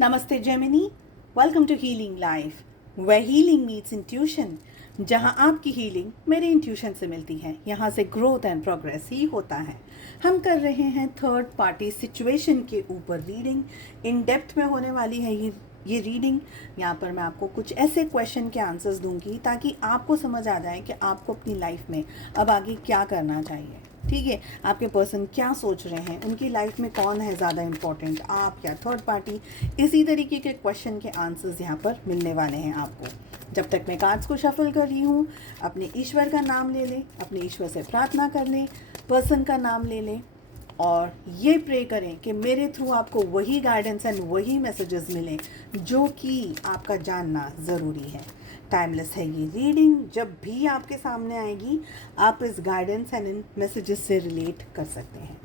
नमस्ते Gemini, welcome to healing life, where healing meets intuition. जहां आपकी हीलिंग मेरे इंट्यूशन से मिलती है, यहां से ग्रोथ एंड प्रोग्रेस ही होता है। हम कर रहे हैं थर्ड पार्टी सिचुएशन के ऊपर रीडिंग। इन डेप्थ में होने वाली है ये रीडिंग। यहाँ पर मैं आपको कुछ ऐसे क्वेश्चन के आंसर्स दूंगी ताकि आपको समझ आ जाए कि आपको अपनी लाइफ में अब आगे क्या करना चाहिए। ठीक है, आपके पर्सन क्या सोच रहे हैं, उनकी लाइफ में कौन है ज़्यादा इम्पोर्टेंट, आप या थर्ड पार्टी। इसी तरीके के क्वेश्चन के आंसर्स यहाँ पर मिलने वाले हैं आपको। जब तक मैं कार्ड्स को शफल कर रही हूँ, अपने ईश्वर का नाम ले लें, अपने ईश्वर से प्रार्थना कर लें, पर्सन का नाम ले लें और ये प्रे करें कि मेरे थ्रू आपको वही गाइडेंस एंड वही मैसेजेस मिलें जो कि आपका जानना ज़रूरी है। टाइमलेस है ये रीडिंग, जब भी आपके सामने आएगी आप इस गाइडेंस एंड इन मैसेजेस से रिलेट कर सकते हैं।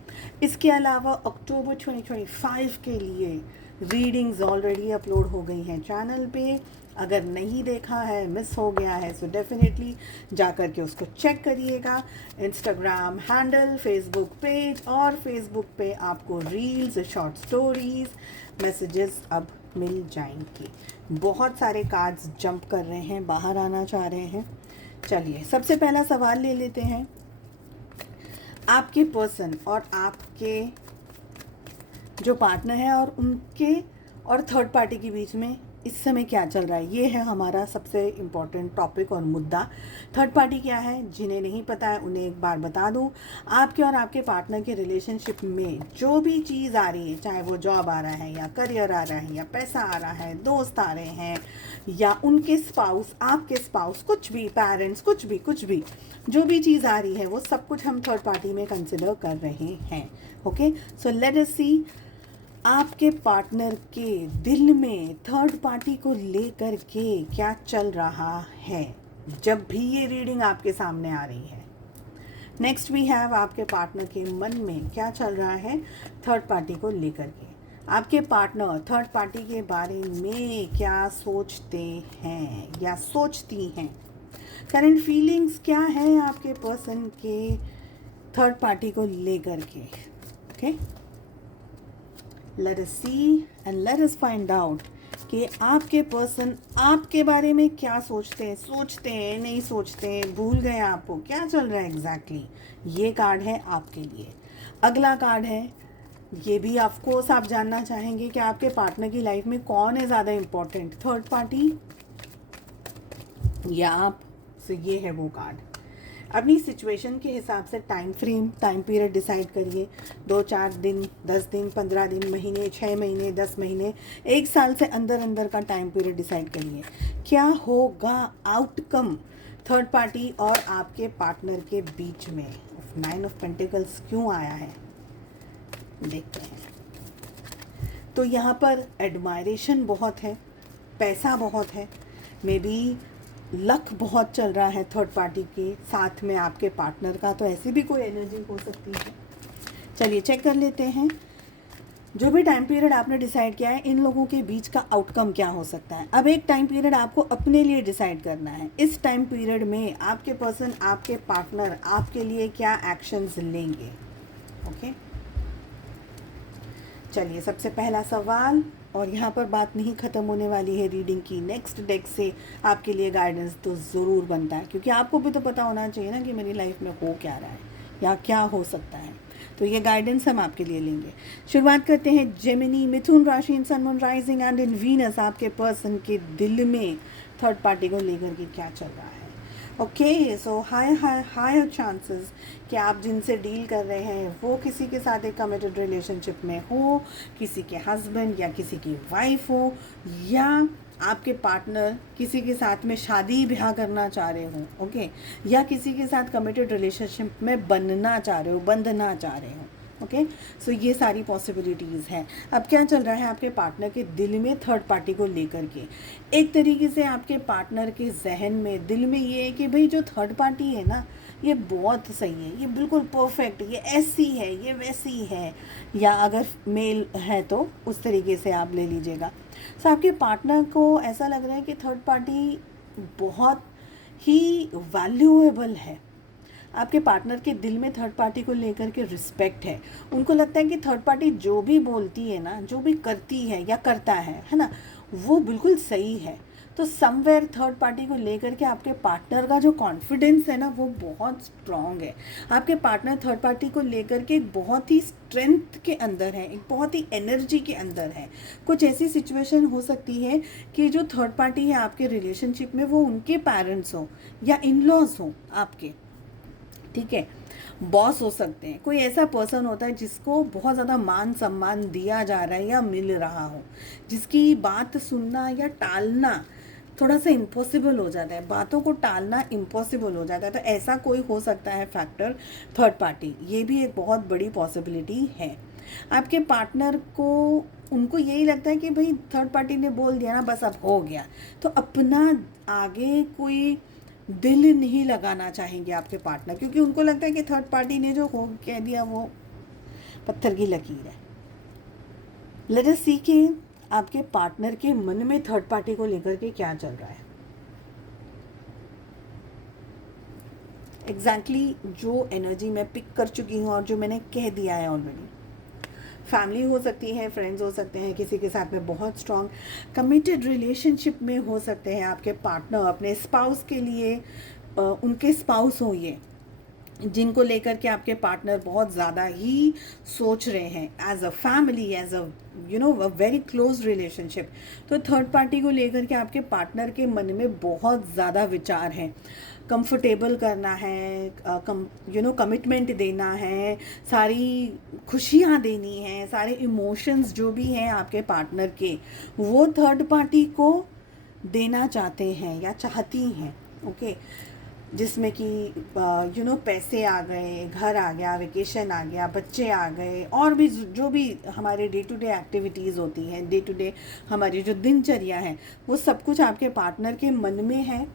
इसके अलावा अक्टूबर 2025 के लिए रीडिंग्स ऑलरेडी अपलोड हो गई हैं चैनल पे। अगर नहीं देखा है, मिस हो गया है, सो डेफिनेटली जा कर के उसको चेक करिएगा। इंस्टाग्राम हैंडल, फेसबुक पेज और फेसबुक पे आपको रील्स, शॉर्ट स्टोरीज, मैसेजेस अब मिल जाएंगे। बहुत सारे कार्ड्स जंप कर रहे हैं, बाहर आना चाह रहे हैं। चलिए सबसे पहला सवाल ले लेते हैं। आपके पर्सन और आपके जो पार्टनर है और उनके और थर्ड पार्टी के बीच में इस समय क्या चल रहा है, ये है हमारा सबसे इम्पॉर्टेंट टॉपिक और मुद्दा। थर्ड पार्टी क्या है, जिन्हें नहीं पता है उन्हें एक बार बता दूं। आपके और आपके पार्टनर के रिलेशनशिप में जो भी चीज़ आ रही है, चाहे वो जॉब आ रहा है या करियर आ रहा है या पैसा आ रहा है, दोस्त आ रहे हैं या उनके स्पाउस, आपके स्पाउस, कुछ भी, पेरेंट्स, कुछ भी जो भी चीज़ आ रही है वो सब कुछ हम थर्ड पार्टी में कंसिडर कर रहे हैं। ओके, सो लेट अस सी आपके पार्टनर के दिल में थर्ड पार्टी को लेकर के क्या चल रहा है जब भी ये रीडिंग आपके सामने आ रही है। नेक्स्ट वी हैव आपके पार्टनर के मन में क्या चल रहा है थर्ड पार्टी को लेकर के। आपके पार्टनर थर्ड पार्टी के बारे में क्या सोचते हैं या सोचती हैं। करंट फीलिंग्स क्या है आपके पर्सन के थर्ड पार्टी को लेकर के। Okay, let us see and let us find out कि आपके पर्सन आपके बारे में क्या सोचते हैं, नहीं सोचते हैं, भूल गए आपको, क्या चल रहा है एग्जैक्टली। ये कार्ड है आपके लिए। अगला कार्ड है, ये भी ऑफकोर्स आप जानना चाहेंगे कि आपके पार्टनर की लाइफ में कौन है ज़्यादा इम्पोर्टेंट, थर्ड पार्टी या आप। सो ये है वो कार्ड। अपनी सिचुएशन के हिसाब से time frame, time period decide करिए। 2-4 दिन, 10 दिन, 15 दिन, महीने, 6 महीने, 10 महीने, 1 साल से अंदर अंदर का टाइम पीरियड डिसाइड करिए। क्या होगा आउटकम थर्ड पार्टी और आपके पार्टनर के बीच में। 9 ऑफ पेंटिकल्स क्यों आया है देखते हैं। तो यहाँ पर एडमायरेशन बहुत है, पैसा बहुत है, मे बी लक बहुत चल रहा है थर्ड पार्टी के साथ में आपके पार्टनर का, तो ऐसी भी कोई एनर्जी हो सकती है। चलिए चेक कर लेते हैं। जो भी टाइम पीरियड आपने डिसाइड किया है, इन लोगों के बीच का आउटकम क्या हो सकता है। अब एक टाइम पीरियड आपको अपने लिए डिसाइड करना है। इस टाइम पीरियड में आपके पर्सन, आपके पार्टनर आपके लिए क्या एक्शंस लेंगे। ओके, चलिए सबसे पहला सवाल, और यहाँ पर बात नहीं ख़त्म होने वाली है रीडिंग की। नेक्स्ट डेक से आपके लिए गाइडेंस तो ज़रूर बनता है, क्योंकि आपको भी तो पता होना चाहिए ना कि मेरी लाइफ में हो क्या रहा है या क्या हो सकता है। तो ये गाइडेंस हम आपके लिए लेंगे। शुरुआत करते हैं जेमिनी, मिथुन राशि, in sun, moon, rising and in Venus. आपके पर्सन के दिल में थर्ड पार्टी को लेकर के क्या चल रहा है। ओके, सो हाई चांसेस कि आप जिनसे डील कर रहे हैं वो किसी के साथ एक कमिटेड रिलेशनशिप में हो, किसी के हस्बैंड या किसी की वाइफ हो, या आपके पार्टनर किसी के साथ में शादी ब्याह करना चाह रहे हो। ओके, या किसी के साथ कमिटेड रिलेशनशिप में बंधना चाह रहे हो। ओके, सो ये सारी पॉसिबिलिटीज़ हैं। अब क्या चल रहा है आपके पार्टनर के दिल में थर्ड पार्टी को लेकर के। एक तरीके से आपके पार्टनर के जहन में, दिल में ये है कि भाई जो थर्ड पार्टी है ना, ये बहुत सही है, ये बिल्कुल परफेक्ट, ये ऐसी है, ये वैसी है, या अगर मेल है तो उस तरीके से आप ले लीजिएगा। सो आपके पार्टनर को ऐसा लग रहा है कि थर्ड पार्टी बहुत ही वैल्यूएबल है। आपके पार्टनर के दिल में थर्ड पार्टी को लेकर के रिस्पेक्ट है। उनको लगता है कि थर्ड पार्टी जो भी बोलती है ना, जो भी करती है या करता है ना, वो बिल्कुल सही है। तो समवेयर थर्ड पार्टी को लेकर के आपके पार्टनर का जो कॉन्फिडेंस है ना, वो बहुत स्ट्रॉन्ग है। आपके पार्टनर थर्ड पार्टी को लेकर के एक बहुत ही स्ट्रेंथ के अंदर है, एक बहुत ही एनर्जी के अंदर है। कुछ ऐसी सिचुएशन हो सकती है कि जो थर्ड पार्टी है आपके रिलेशनशिप में, वो उनके पेरेंट्स हो या इन लॉज हो आपके, ठीक है, बॉस हो सकते हैं। कोई ऐसा पर्सन होता है जिसको बहुत ज़्यादा मान सम्मान दिया जा रहा है या मिल रहा हो, जिसकी बात सुनना या टालना थोड़ा सा इम्पॉसिबल हो जाता है, बातों को टालना इम्पॉसिबल हो जाता है। तो ऐसा कोई हो सकता है फैक्टर थर्ड पार्टी, ये भी एक बहुत बड़ी पॉसिबिलिटी है। आपके पार्टनर को, उनको यही लगता है कि भाई थर्ड पार्टी ने बोल दिया ना, बस अब हो गया, तो अपना आगे कोई दिल नहीं लगाना चाहेंगे आपके पार्टनर, क्योंकि उनको लगता है कि थर्ड पार्टी ने जो हो कह दिया वो पत्थर की लकीर है। लेट अस सी कि आपके पार्टनर के मन में थर्ड पार्टी को लेकर के क्या चल रहा है। एग्जैक्टली जो एनर्जी मैं पिक कर चुकी हूँ और जो मैंने कह दिया है ऑलरेडी। फैमिली हो सकती है, फ्रेंड्स हो सकते हैं, किसी के साथ में बहुत स्ट्रॉन्ग कमिटेड रिलेशनशिप में हो सकते हैं आपके पार्टनर, अपने स्पाउस के लिए उनके स्पाउस हो ये, जिनको लेकर के आपके पार्टनर बहुत ज़्यादा ही सोच रहे हैं as a family, as a a very close relationship. तो थर्ड पार्टी को लेकर के आपके पार्टनर के मन में बहुत ज़्यादा विचार हैं। कंफर्टेबल करना है, कमिटमेंट देना है, सारी खुशियाँ देनी है, सारे इमोशंस जो भी हैं आपके पार्टनर के, वो थर्ड पार्टी को देना चाहते हैं या चाहती हैं। ओके, जिसमें कि पैसे आ गए, घर आ गया, वेकेशन आ गया, बच्चे आ गए, और भी जो भी हमारे डे टू डे एक्टिविटीज़ होती हैं, डे टू डे हमारी जो दिनचर्या है, वो सब कुछ आपके पार्टनर के मन में है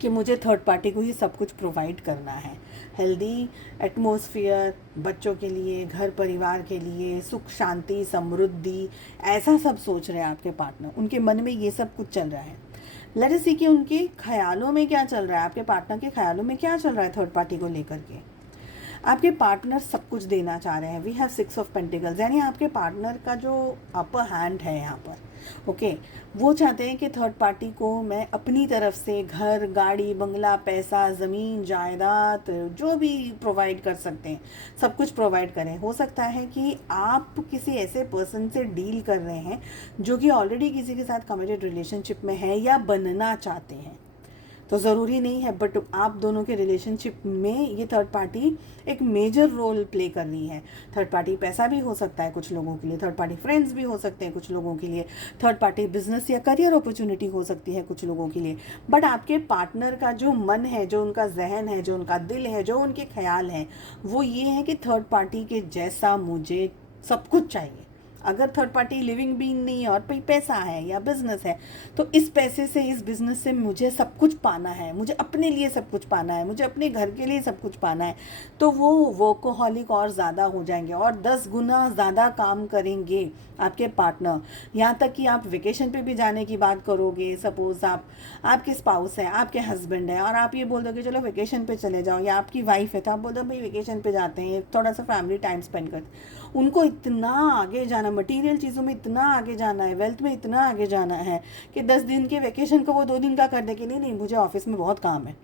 कि मुझे थर्ड पार्टी को ये सब कुछ प्रोवाइड करना है। हेल्दी एटमॉस्फेयर बच्चों के लिए, घर परिवार के लिए, सुख शांति समृद्धि, ऐसा सब सोच रहे हैं आपके पार्टनर। उनके मन में ये सब कुछ चल रहा है। लेट अस सी कि उनके ख्यालों में क्या चल रहा है, आपके पार्टनर के ख्यालों में क्या चल रहा है थर्ड पार्टी को लेकर के। आपके पार्टनर सब कुछ देना चाह रहे हैं। वी हैव 6 ऑफ पेंटिकल्स, यानी आपके पार्टनर का जो अपर हैंड है यहाँ पर, ओके, वो चाहते हैं कि थर्ड पार्टी को मैं अपनी तरफ से घर, गाड़ी, बंगला, पैसा, ज़मीन, जायदाद, जो भी प्रोवाइड कर सकते हैं सब कुछ प्रोवाइड करें। हो सकता है कि आप किसी ऐसे पर्सन से डील कर रहे हैं जो कि ऑलरेडी किसी के साथ कमिटेड रिलेशनशिप में है या बनना चाहते हैं, तो ज़रूरी नहीं है, बट आप दोनों के रिलेशनशिप में ये थर्ड पार्टी एक मेजर रोल प्ले कर रही है। थर्ड पार्टी पैसा भी हो सकता है कुछ लोगों के लिए, थर्ड पार्टी फ्रेंड्स भी हो सकते हैं कुछ लोगों के लिए, थर्ड पार्टी बिजनेस या करियर अपॉर्चुनिटी हो सकती है कुछ लोगों के लिए। बट आपके पार्टनर का जो मन है, जो उनका जहन है, जो उनका दिल है, जो उनके ख्याल हैं, वो ये है कि थर्ड पार्टी के जैसा मुझे सब कुछ चाहिए। अगर थर्ड पार्टी लिविंग बीइंग नहीं है और पैसा है या बिजनेस है, तो इस पैसे से, इस बिजनेस से मुझे सब कुछ पाना है, मुझे अपने लिए सब कुछ पाना है, मुझे अपने घर के लिए सब कुछ पाना है। तो वो वर्कोहॉलिक और ज़्यादा हो जाएंगे और 10 गुना ज़्यादा काम करेंगे आपके पार्टनर। यहाँ तक कि आप वेकेशन पे भी जाने की बात करोगे, सपोज़ आपके स्पाउस है, आपके हस्बैंड है, और आप ये बोल दोगे चलो वेकेशन पे चले जाओ, या आपकी वाइफ है तो आप बोल दो भाई वेकेशन पे जाते हैं, थोड़ा सा फैमिली टाइम स्पेंड करते। उनको इतना आगे जाना, मटीरियल चीज़ों में इतना आगे जाना है, वेल्थ में इतना आगे जाना है कि 10 दिन के वेकेशन को वो 2 दिन का कर दे कि नहीं मुझे ऑफिस में बहुत काम है,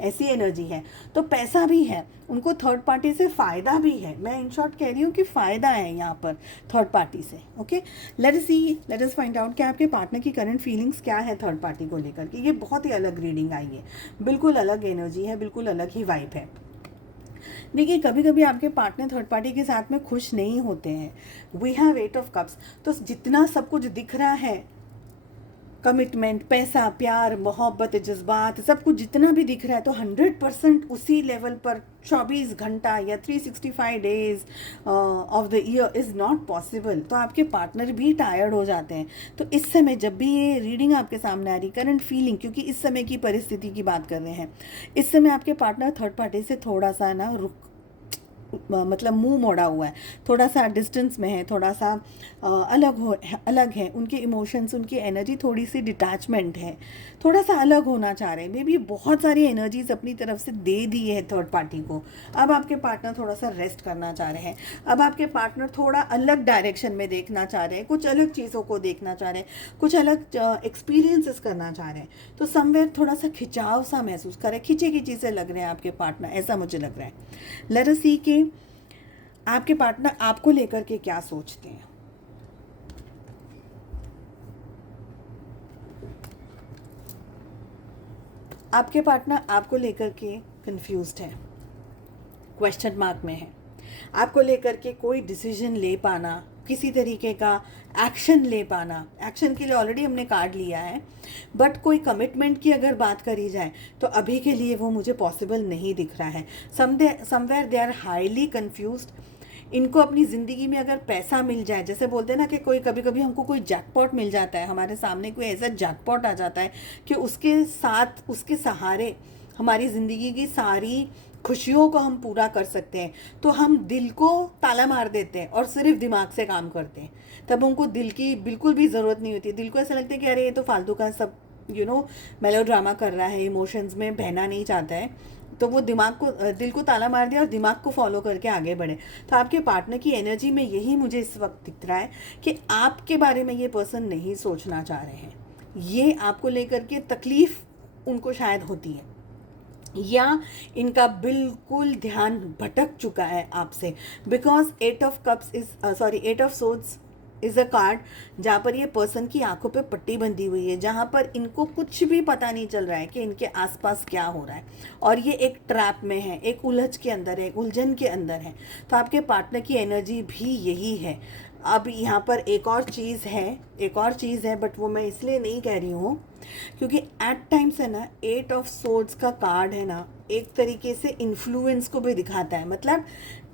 ऐसी एनर्जी है। तो पैसा भी है, उनको थर्ड पार्टी से फ़ायदा भी है। मैं इन शॉर्ट कह रही हूँ कि फ़ायदा है यहाँ पर थर्ड पार्टी से। Okay, let us find out कि आपके पार्टनर की करंट फीलिंग्स क्या है थर्ड पार्टी को लेकर के। ये बहुत ही अलग रीडिंग आई है, बिल्कुल अलग एनर्जी है, बिल्कुल अलग ही वाइब है। देखिए, कभी कभी आपके पार्टनर थर्ड पार्टी के साथ में खुश नहीं होते हैं। वी हैव 8 ऑफ कप्स, तो जितना सब कुछ दिख रहा है, कमिटमेंट, पैसा, प्यार, मोहब्बत, जज्बात, सब कुछ जितना भी दिख रहा है, तो 100% उसी लेवल पर 24 घंटा या 365 days of the year is not possible. तो आपके पार्टनर भी टायर्ड हो जाते हैं। तो इस समय जब भी ये रीडिंग आपके सामने आ रही, करंट फीलिंग, क्योंकि इस समय की परिस्थिति की बात कर रहे हैं, इस समय आपके पार्टनर थर्ड पार्टी से थोड़ा सा ना मतलब मुंह मोड़ा हुआ है, थोड़ा सा डिस्टेंस में है, थोड़ा सा अलग है, उनके इमोशंस, उनकी एनर्जी थोड़ी सी डिटैचमेंट है, थोड़ा सा अलग होना चाह रहे हैं। मे बी बहुत सारी एनर्जीज अपनी तरफ से दे दी है थर्ड पार्टी को। अब आपके पार्टनर थोड़ा सा रेस्ट करना चाह रहे हैं, अब आपके पार्टनर थोड़ा अलग डायरेक्शन में देखना चाह रहे हैं, कुछ अलग चीज़ों को देखना चाह रहे हैं, कुछ अलग एक्सपीरियंसेस करना चाह रहे हैं। तो समवेयर थोड़ा सा खिंचाव सा महसूस कर रहे हैं, खिंचे खिंची से लग रहे हैं आपके पार्टनर, ऐसा मुझे लग रहा है। लेट अस सी के आपके पार्टनर आपको लेकर के क्या सोचते हैं। आपके पार्टनर आपको लेकर के कंफ्यूज्ड है, क्वेश्चन मार्क में है। आपको लेकर के कोई डिसीजन ले पाना, किसी तरीके का एक्शन ले पाना, एक्शन के लिए ऑलरेडी हमने कार्ड लिया है, बट कोई कमिटमेंट की अगर बात करी जाए तो अभी के लिए वो मुझे पॉसिबल नहीं दिख रहा है। Somewhere they are highly confused. इनको अपनी ज़िंदगी में अगर पैसा मिल जाए, जैसे बोलते हैं ना कि कोई कभी कभी हमको कोई जैकपॉट मिल जाता है, हमारे सामने कोई ऐसा जैकपॉट आ जाता है कि उसके साथ, उसके सहारे हमारी ज़िंदगी की सारी खुशियों को हम पूरा कर सकते हैं, तो हम दिल को ताला मार देते हैं और सिर्फ दिमाग से काम करते हैं। तब उनको दिल की बिल्कुल भी ज़रूरत नहीं होती है। दिल को ऐसा लगता है कि अरे ये तो फालतू का सब मेलोड्रामा कर रहा है, इमोशंस में बहना नहीं चाहता है, तो वो दिमाग को, दिल को ताला मार दिया और दिमाग को फॉलो करके आगे बढ़े। तो आपके पार्टनर की एनर्जी में यही मुझे इस वक्त दिख रहा है कि आपके बारे में ये पर्सन नहीं सोचना चाह रहे हैं। ये आपको लेकर के तकलीफ़ उनको शायद होती है, या इनका बिल्कुल ध्यान भटक चुका है आपसे। Because 8 of swords is a card जहाँ पर ये पर्सन की आंखों पे पट्टी बंधी हुई है, जहाँ पर इनको कुछ भी पता नहीं चल रहा है कि इनके आसपास क्या हो रहा है, और ये एक ट्रैप में है, एक उलझ के अंदर है, एक उलझन के अंदर है। तो आपके पार्टनर की एनर्जी भी यही है। अब यहाँ पर एक और चीज़ है, बट वो मैं इसलिए नहीं कह रही हूँ क्योंकि एट टाइम्स है ना, 8 ऑफ सोर्ड्स का कार्ड है ना, एक तरीके से इन्फ्लुएंस को भी दिखाता है। मतलब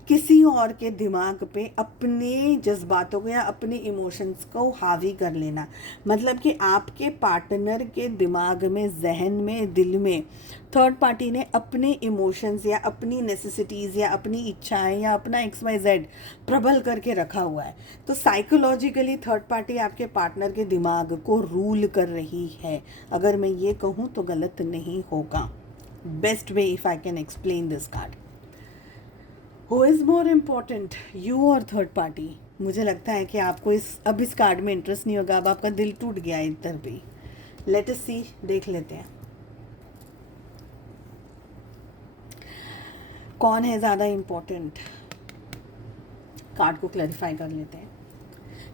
किसी और के दिमाग पे अपने जज्बातों को या अपने इमोशंस को हावी कर लेना। मतलब कि आपके पार्टनर के दिमाग में, जहन में, दिल में थर्ड पार्टी ने अपने इमोशंस या अपनी नेसेसिटीज़ या अपनी इच्छाएं या अपना XYZ प्रबल करके रखा हुआ है। तो साइकोलॉजिकली थर्ड पार्टी आपके पार्टनर के दिमाग को रूल कर रही है। अगर मैं ये कहूँ तो गलत नहीं होगा। Best way if I can explain this card. Who is more important, you और थर्ड पार्टी? मुझे लगता है कि आपको अब इस कार्ड में इंटरेस्ट नहीं होगा। अब आपका दिल टूट गया इधर भी। लेट अस सी, देख लेते हैं कौन है ज़्यादा इम्पोर्टेंट। कार्ड को क्लैरिफाई कर लेते हैं,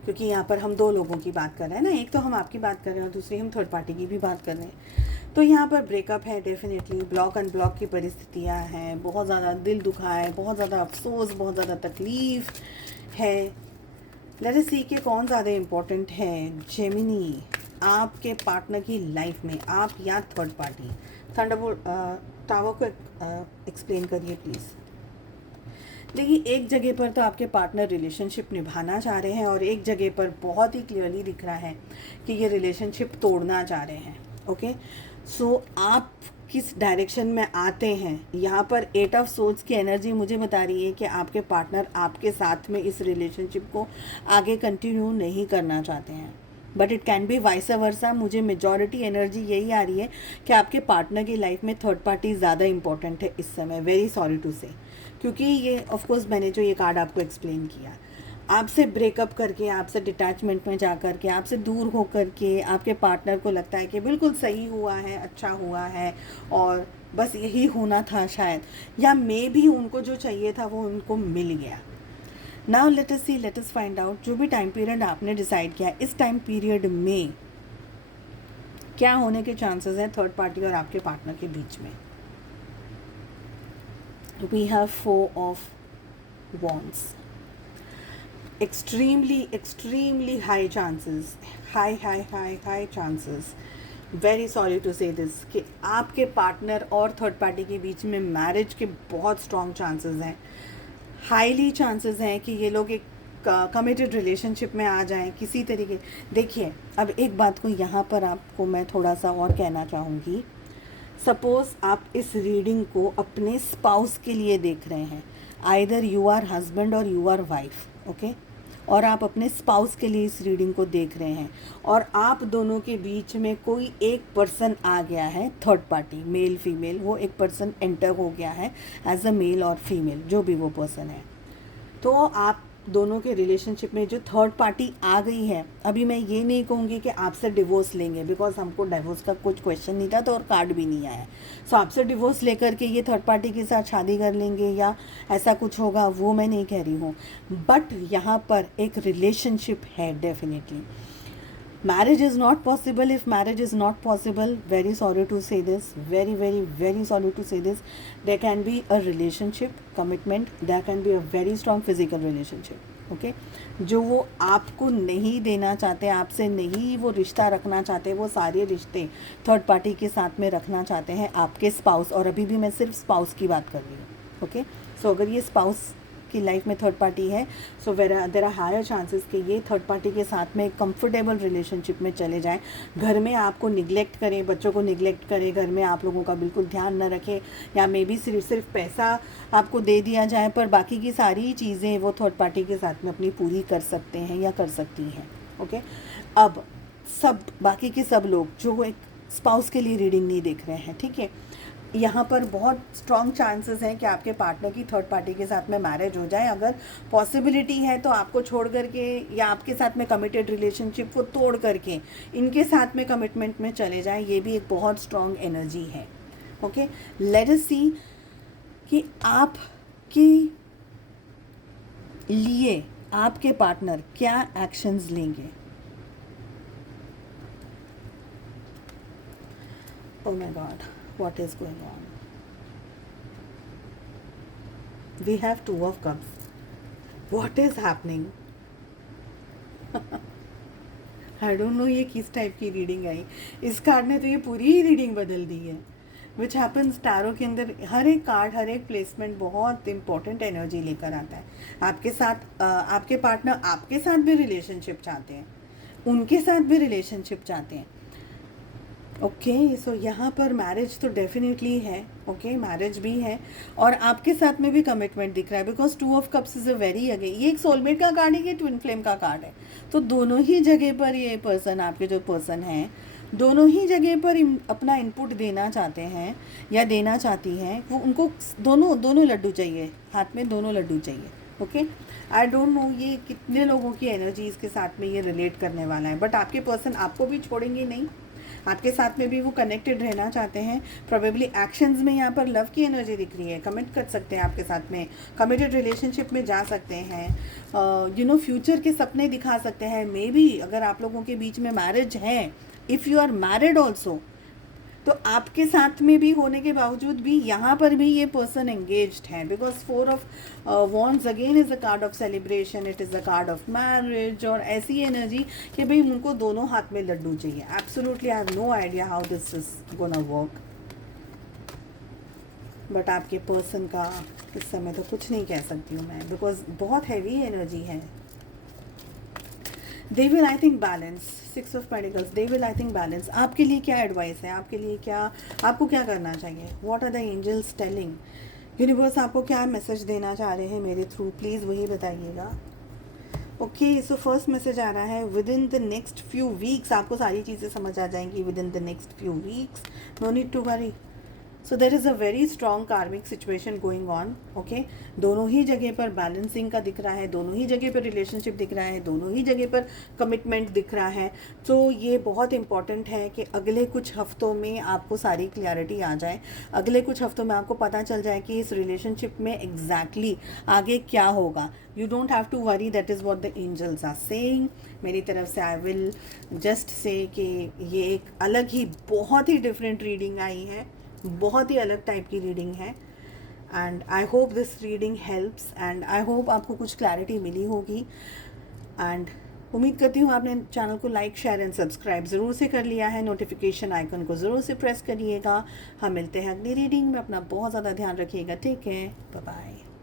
क्योंकि यहाँ पर हम दो लोगों की बात कर रहे हैं ना, एक तो हम आपकी बात कर रहे हैं और दूसरी हम थर्ड पार्टी की भी बात कर रहे हैं। तो यहाँ पर ब्रेकअप है, डेफिनेटली ब्लॉक अनब्लॉक की परिस्थितियाँ हैं, बहुत ज़्यादा दिल दुखा है, बहुत ज़्यादा अफसोस, बहुत ज़्यादा तकलीफ़ है। लेट अस सी के कौन ज़्यादा इम्पोर्टेंट है। जेमिनी, आपके पार्टनर की लाइफ में, आप या थर्ड पार्टी। थंडरबोल्ट टावर को एक्सप्लेन करिए प्लीज़। देखिए, एक जगह पर तो आपके पार्टनर रिलेशनशिप निभाना चाह रहे हैं और एक जगह पर बहुत ही क्लियरली दिख रहा है कि ये रिलेशनशिप तोड़ना चाह रहे हैं। ओके, सो आप किस डायरेक्शन में आते हैं, यहाँ पर 8 ऑफ सोर्ड्स की एनर्जी मुझे बता रही है कि आपके पार्टनर आपके साथ में इस रिलेशनशिप को आगे कंटिन्यू नहीं करना चाहते हैं, but it can be vice versa. मुझे मेजॉरिटी एनर्जी यही आ रही है कि आपके पार्टनर की लाइफ में थर्ड पार्टी ज़्यादा इंपॉर्टेंट है इस समय। वेरी सॉरी टू से, क्योंकि ये ऑफकोर्स मैंने जो ये कार्ड आपको एक्सप्लेन किया, आपसे ब्रेकअप करके, आपसे डिटैचमेंट में जा कर के, आपसे दूर हो कर के आपके पार्टनर को लगता है कि बिल्कुल सही हुआ है, अच्छा हुआ है और बस यही होना था शायद, या मे भी उनको जो चाहिए था वो उनको मिल गया। नाउ लेट अस सी, लेट अस फाइंड आउट, जो भी टाइम पीरियड आपने डिसाइड किया, इस टाइम पीरियड में क्या होने के चांसेस हैं थर्ड पार्टी और आपके पार्टनर के बीच में। We have 4 of wands, extremely high chances, high chances, very sorry to say this, कि आपके पार्टनर और थर्ड पार्टी के बीच में मैरिज के बहुत स्ट्रॉन्ग चांसेस हैं, हाईली चांसेस हैं कि ये लोग एक कमिटेड रिलेशनशिप में आ जाएं किसी तरीके। देखिए, अब एक बात को यहाँ पर आपको मैं थोड़ा सा और कहना चाहूँगी। सपोज़ आप इस रीडिंग को अपने स्पाउस के लिए देख रहे हैं, आइदर यू आर हस्बैंड और यू आर वाइफ, ओके, और आप अपने स्पाउस के लिए इस रीडिंग को देख रहे हैं, और आप दोनों के बीच में कोई एक पर्सन आ गया है, थर्ड पार्टी, मेल फीमेल, वो एक पर्सन एंटर हो गया है एज अ मेल और फीमेल, जो भी वो पर्सन है। तो आप दोनों के रिलेशनशिप में जो थर्ड पार्टी आ गई है, अभी मैं ये नहीं कहूँगी कि आपसे डिवोर्स लेंगे, बिकॉज हमको डिवोर्स का कुछ क्वेश्चन नहीं था तो और कार्ड भी नहीं आया। सो आपसे डिवोर्स लेकर के ये थर्ड पार्टी के साथ शादी कर लेंगे या ऐसा कुछ होगा, वो मैं नहीं कह रही हूँ, बट यहाँ पर एक रिलेशनशिप है definitely. Marriage is not possible. If marriage is not possible, very sorry to say this, very sorry to say this, there can be a relationship, commitment, there can be a very strong physical relationship, okay? जो वो आपको नहीं देना चाहते, आपसे नहीं वो रिश्ता रखना चाहते, वो सारे रिश्ते थर्ड पार्टी के साथ में रखना चाहते हैं आपके स्पाउस, और अभी भी मैं सिर्फ स्पाउस की बात कर रही हूँ, ओके? सो अगर ये स्पाउस की लाइफ में थर्ड पार्टी है, सो देर आर हायर चांसेस कि ये थर्ड पार्टी के साथ में एक कंफर्टेबल रिलेशनशिप में चले जाएं, घर में आपको निगलेक्ट करें, बच्चों को निगलेक्ट करें, घर में आप लोगों का बिल्कुल ध्यान न रखें, या मे बी सिर्फ पैसा आपको दे दिया जाए, पर बाकी की सारी चीज़ें वो थर्ड पार्टी के साथ में अपनी पूरी कर सकते हैं या कर सकती हैं, ओके? अब सब बाकी के सब लोग जो एक स्पाउस के लिए रीडिंग नहीं देख रहे हैं, ठीक है, यहाँ पर बहुत स्ट्रॉन्ग चांसेस हैं कि आपके पार्टनर की थर्ड पार्टी के साथ में मैरिज हो जाए। अगर पॉसिबिलिटी है तो आपको छोड़ करके या आपके साथ में कमिटेड रिलेशनशिप को तोड़ करके इनके साथ में कमिटमेंट में चले जाए, ये भी एक बहुत स्ट्रॉन्ग एनर्जी है, ओके? लेट अस सी कि आपके लिए आपके पार्टनर क्या एक्शंस लेंगे। Oh my God, what is going on? We have Two of Cups. What is happening? I don't know ये किस टाइप की रीडिंग आई। इस कार्ड ने तो ये पूरी ही रीडिंग बदल दी है। विच हैपन्स, टैरो के अंदर हर एक कार्ड, हर एक प्लेसमेंट बहुत इंपॉर्टेंट एनर्जी लेकर आता है। आपके साथ आपके पार्टनर आपके साथ भी रिलेशनशिप चाहते हैं, उनके साथ भी रिलेशनशिप चाहते हैं, ओके? सो यहाँ पर मैरिज तो डेफिनेटली है, ओके? मैरिज भी है और आपके साथ में भी कमिटमेंट दिख रहा है, because two of cups is a very अगे, ये एक सोलमेट का कार्ड है, ये ट्विन फ्लेम का कार्ड है। तो दोनों ही जगह पर ये पर्सन, आपके जो पर्सन हैं, दोनों ही जगह पर अपना इनपुट देना चाहते हैं या देना चाहती हैं। वो उनको दोनों लड्डू चाहिए, हाथ में दोनों लड्डू चाहिए, ओके? आई डोंट नो ये कितने लोगों की एनर्जीज़ के साथ में ये रिलेट करने वाला है, बट आपके पर्सन आपको भी छोड़ेंगे नहीं, आपके साथ में भी वो कनेक्टेड रहना चाहते हैं। प्रोबेबली एक्शंस में यहाँ पर लव की एनर्जी दिख रही है, कमिट कर सकते हैं आपके साथ में, कमिटेड रिलेशनशिप में जा सकते हैं, फ्यूचर के सपने दिखा सकते हैं। मे बी अगर आप लोगों के बीच में मैरिज है, if you are married also, तो आपके साथ में भी होने के बावजूद भी यहाँ पर भी ये पर्सन एंगेज्ड है, because 4 of wands again is a card of celebration, it is a card of marriage, और ऐसी एनर्जी कि भाई उनको दोनों हाथ में लड्डू चाहिए। Absolutely I have no idea how this is gonna work, but आपके पर्सन का इस समय तो कुछ नहीं कह सकती हूँ मैं, बिकॉज बहुत हैवी एनर्जी है। They will I think balance, 6 of pentacles, they will I think balance. आपके लिए क्या एडवाइस है, आपके लिए क्या, आपको क्या करना चाहिए? What are the angels telling? Universe आपको क्या मैसेज देना चाह रहे हैं मेरे थ्रू, प्लीज़ वही बताइएगा। ओके, सो फर्स्ट मैसेज आ रहा है, within the next few weeks आपको सारी चीज़ें समझ आ जाएंगी। Within the next few weeks, no need to worry. So there is a very strong karmic situation going on, okay? दोनों ही जगह पर बैलेंसिंग का दिख रहा है, दोनों ही जगह पर रिलेशनशिप दिख रहा है, दोनों ही जगह पर कमिटमेंट दिख रहा है। तो ये बहुत इंपॉर्टेंट है कि अगले कुछ हफ्तों में आपको सारी क्लैरिटी आ जाए, अगले कुछ हफ्तों में आपको पता चल जाए कि इस रिलेशनशिप में एग्जैक्टली आगे क्या होगा। You don't have to worry, that is what the angels are saying. मेरी तरफ से आई विल जस्ट से कि ये एक अलग ही, बहुत ही डिफरेंट रीडिंग आई है, बहुत ही अलग टाइप की रीडिंग है। And I hope this reading helps, and I hope आपको कुछ क्लैरिटी मिली होगी। एंड उम्मीद करती हूँ आपने चैनल को लाइक, शेयर एंड सब्सक्राइब ज़रूर से कर लिया है, नोटिफिकेशन आइकन को ज़रूर से प्रेस करिएगा। हम मिलते हैं अगली रीडिंग में, अपना बहुत ज़्यादा ध्यान रखिएगा। ठीक है, बाय बाय।